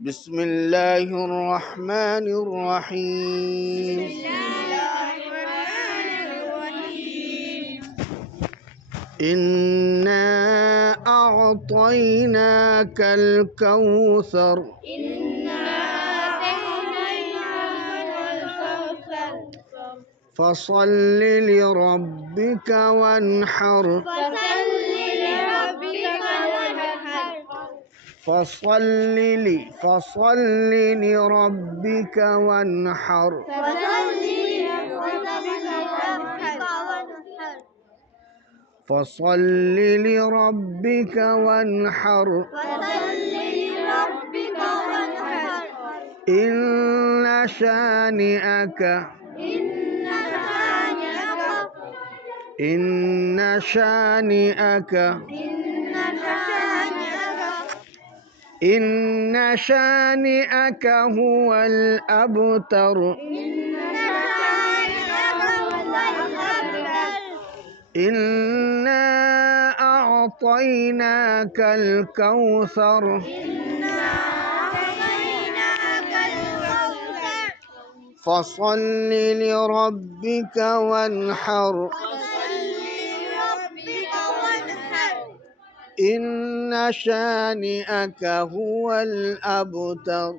بسم الله الرحمن الرحيم. إنا أعطيناك الكوثر فصل لربك وانحر فصل لربك وانحر فصل لربك وانحر إن شانئك هو الأبتر إنا أعطيناك الكوثر فصل لربك وانحر إن شانئك هو الأبتر